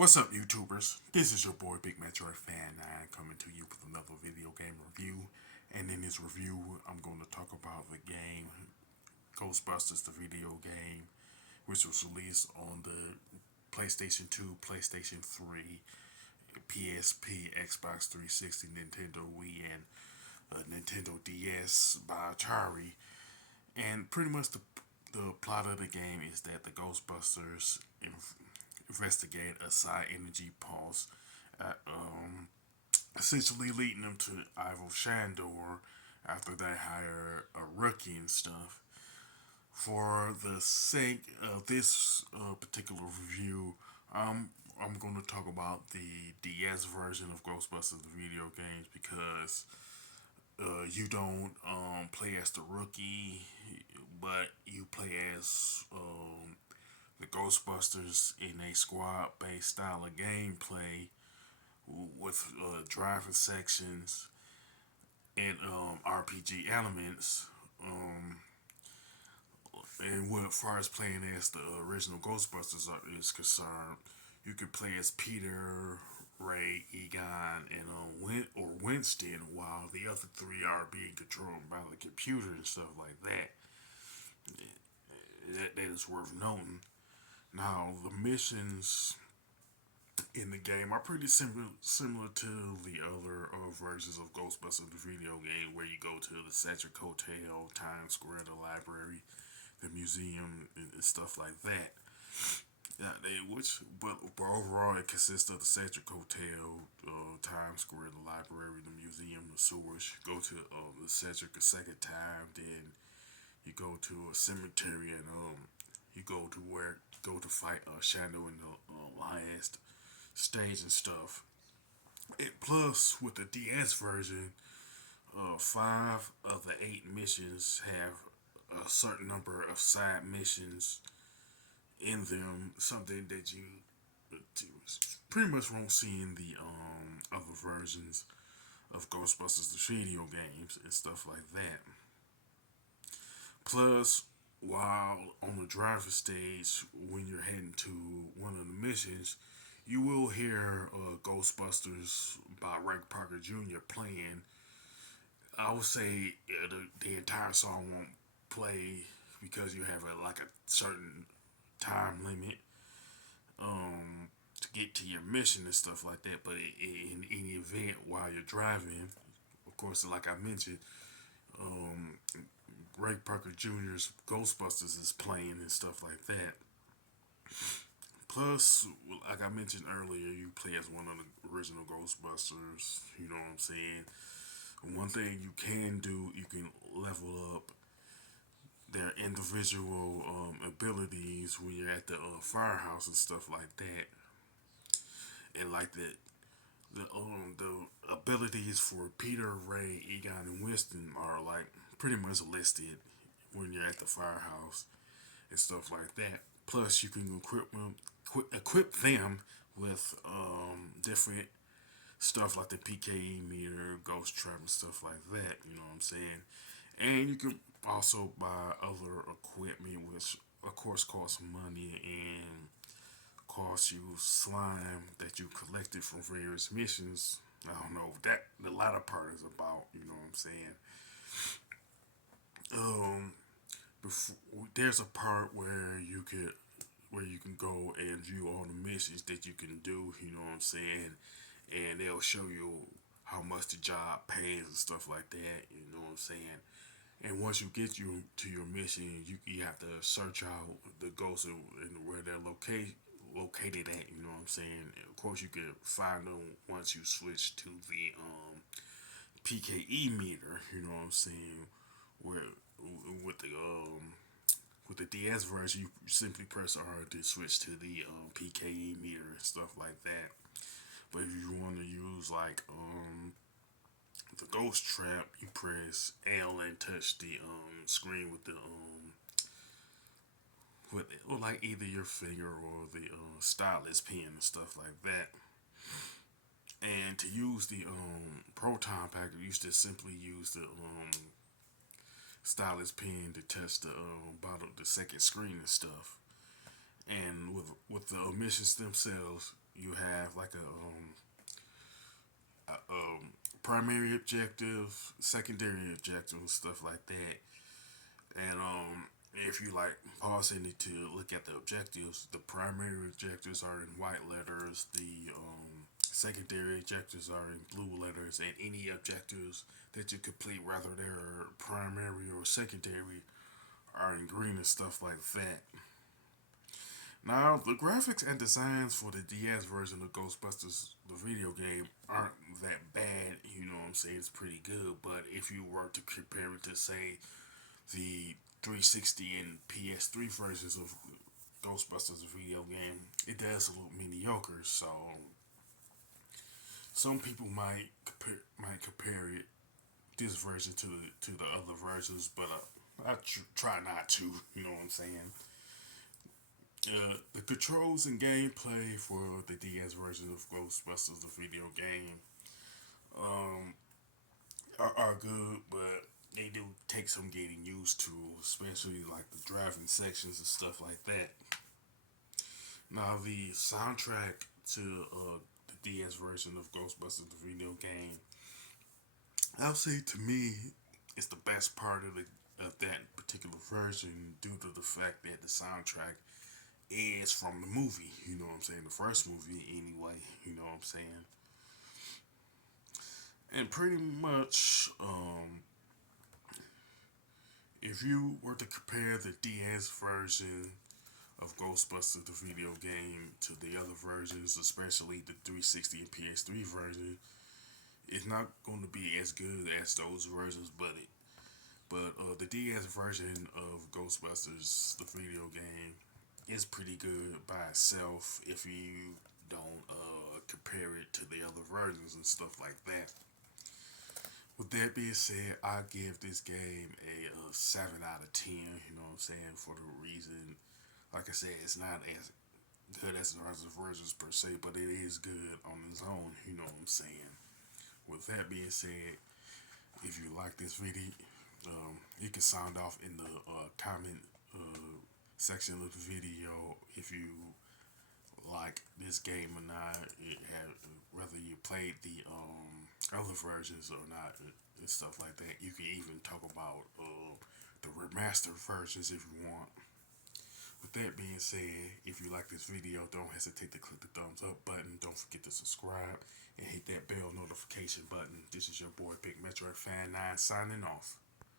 What's up, YouTubers? This is your boy Big Metroid Fan 9 coming to you with another video game review. And in this review, I'm going to talk about the game Ghostbusters The Video Game, which was released on the PlayStation 2, PlayStation 3, PSP, Xbox 360, Nintendo Wii, and Nintendo DS by Atari. And pretty much the plot of the game is that the Ghostbusters investigate a psi energy pulse, uh, um, essentially leading them to Ivo Shandor after they hire a rookie and stuff. For the sake of this particular review, I'm going to talk about the DS version of Ghostbusters the video games because you don't play as the rookie, but you play as the Ghostbusters in a squad-based style of gameplay with driving sections and RPG elements. And as far as playing as the original Ghostbusters is concerned, you can play as Peter, Ray, Egon, and Winston, while the other three are being controlled by the computer and stuff like that. That is worth noting. Now, the missions in the game are pretty similar to the other versions of Ghostbusters the video game, where you go to the Cedric Hotel, Times Square, the library, the museum, and stuff like that. But overall, it consists of the Cedric Hotel, Times Square, the library, the museum, the sewers. You go to the Cedric a second time, then you go to a cemetery, and you go to fight Shadow in the highest stage and stuff. Plus, with the DS version, five of the eight missions have a certain number of side missions in them, something that you pretty much won't see in the other versions of Ghostbusters the video games and stuff like that. Plus, while on the driver stage, when you're heading to one of the missions, you will hear Ghostbusters by Ray Parker Jr. playing. I would say the entire song won't play because you have like a certain time limit to get to your mission and stuff like that. But in any event, while you're driving, of course, like I mentioned, um, Ray Parker Jr.'s Ghostbusters is playing and stuff like that. Plus, like I mentioned earlier, you play as one of the original Ghostbusters. You know what I'm saying? One thing you can do, you can level up their individual abilities when you're at the firehouse and stuff like that. And like the abilities for Peter, Ray, Egon, and Winston are like pretty much listed when you're at the firehouse and stuff like that. Plus, you can equip them with different stuff like the PKE meter, ghost trap, and stuff like that. You know what I'm saying? And you can also buy other equipment, which of course costs money and costs you slime that you collected from various missions. I don't know that the latter part is about. You know what I'm saying? Um, before, there's a part where you can go and view all the missions that you can do. You know what I'm saying? And they'll show you how much the job pays and stuff like that. You know what I'm saying? And once you get to your mission, you have to search out the ghosts and where they're located at. You know what I'm saying? And of course, you can find them once you switch to the PKE meter. You know what I'm saying? Where with the with the DS version, you simply press R to switch to the PKE meter and stuff like that. But if you want to use like the ghost trap, you press L and touch the screen with the with or like either your finger or the stylus pen and stuff like that. And to use the proton pack, you used to simply use the stylus pen to touch the bottom, the second screen and stuff. And with the missions themselves, you have like a primary objective, secondary objective, and stuff like that. And if you like pausing it to look at the objectives, the primary objectives are in white letters. The secondary objectives are in blue letters, and any objectives that you complete, whether they're primary or secondary, are in green and stuff like that. Now, the graphics and designs for the DS version of Ghostbusters, the video game, aren't that bad. You know what I'm saying? It's pretty good. But if you were to compare it to, say, the 360 and PS3 versions of Ghostbusters, the video game, it does look mediocre. So, some people might compare it this version to the other versions, but I try not to. You know what I'm saying? The controls and gameplay for the DS version of Ghostbusters, the video game, um, are good, but they do take some getting used to, especially like the driving sections and stuff like that. Now, the soundtrack to the DS version of Ghostbusters, the video game, I'll say to me, it's the best part of that particular version due to the fact that the soundtrack is from the movie. You know what I'm saying? The first movie, anyway. You know what I'm saying? And pretty much, if you were to compare the DS version of Ghostbusters the video game to the other versions, especially the 360 and PS3 version, it's not going to be as good as those versions, but the DS version of Ghostbusters the video game is pretty good by itself if you don't compare it to the other versions and stuff like that. With that being said, I give this game a 7 out of 10, you know what I'm saying, for the reason, like I said, it's not as good as the other versions per se, but it is good on its own, you know what I'm saying. With that being said, if you like this video, you can sound off in the comment section of the video if you like this game or not. Whether you played the other versions or not, and stuff like that. You can even talk about the remastered versions if you want. With that being said, if you like this video, don't hesitate to click the thumbs up button. Don't forget to subscribe and hit that bell notification button. This is your boy Big Metro Fan 9 signing off.